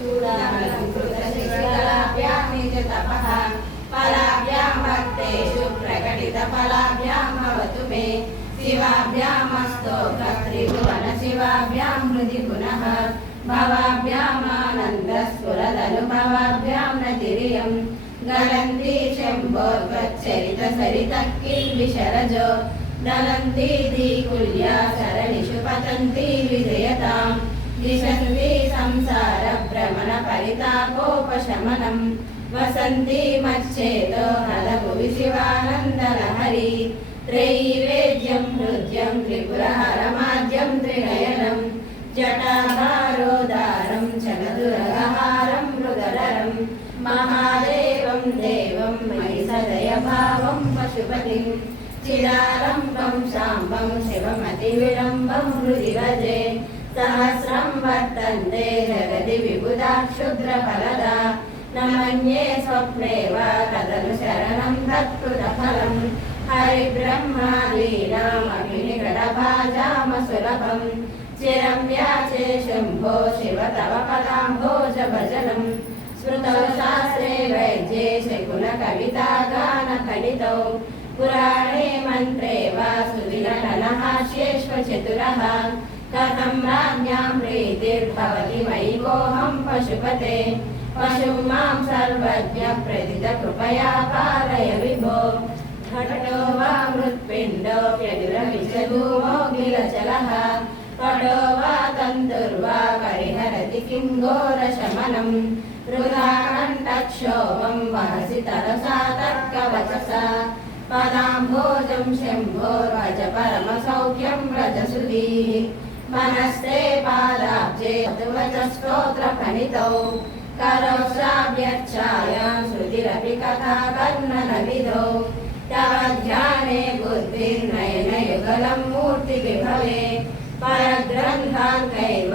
चूडालङ्कृतशिशिकलाभ्यां निजतपः फलाभ्यां भक्तेषु प्रकटितफलाभ्यां भवतु मे शिवाभ्यामस्तोत्रत्रिभुवनशिवाभ्यां हृदि पुनः भवाभ्यामानन्दस्फुरदनुभवाभ्यां नतिरियं गलन्ती शम्भोर्वच्चरितसरितः किल्बिषरजो दलन्ती दीकुल्या सरणिषु पतन्ती विजयतां दिशन्ती संसारभ्रमणपरितापोपशमनं वसन्ती मच्चेतो हरभुवि शिवानन्दलहरी त्रयीवेद्यं हृद्यं त्रिपुरहरमाद्यं त्रिनयनं जटाधारोदारं चलदुरगहारं मृगधरं महादेवं देवं मयि सदयभावं पशुपतिं चिदारम्भं शाम्भं शिवमतिविडम्बं हृदि भजे सहस्रं वर्तन्ते जगति विबुधा क्षुद्रफलदा न मन्ये स्वप्ने वा तदनु शरणं तत्कृतफलं हरिब्रह्मादीनामपि निकटभाजामसुलभं चिरं याचे शम्भो शिव तव पदाम्भोजभजनं स्मृतौ शास्त्रे वैद्ये शकुनकवितागानखण्डितौ पुराणे मन्त्रे वा सुविनटनहास्येष्वचतुरः कथं राज्ञां प्रीतिर्भवति मयि कोऽहं पशुपते पशुं मां सर्वज्ञ प्रथित कृपया पालय विभो घटो वा मृत्पिण्डोऽप्यजुरविषधूमोऽखिलचलः पटो वा तन्तुर्वा परिहरति किं घोरशमनं वृथा कण्ठक्षोभं वहसि तरसा तर्कवचसा पदाम्भोजं शम्भोर्वच परमसौख्यं व्रजसुधीः मनस्ते पादाब्जे वचस्तोत्रफणितौ करौ श्राव्यर्चायां श्रुतिरपि कथा कर्णनविधौ तव ध्याने बुद्धिर्नयनयुगलं मूर्तिविभवे परग्रन्थान् कैव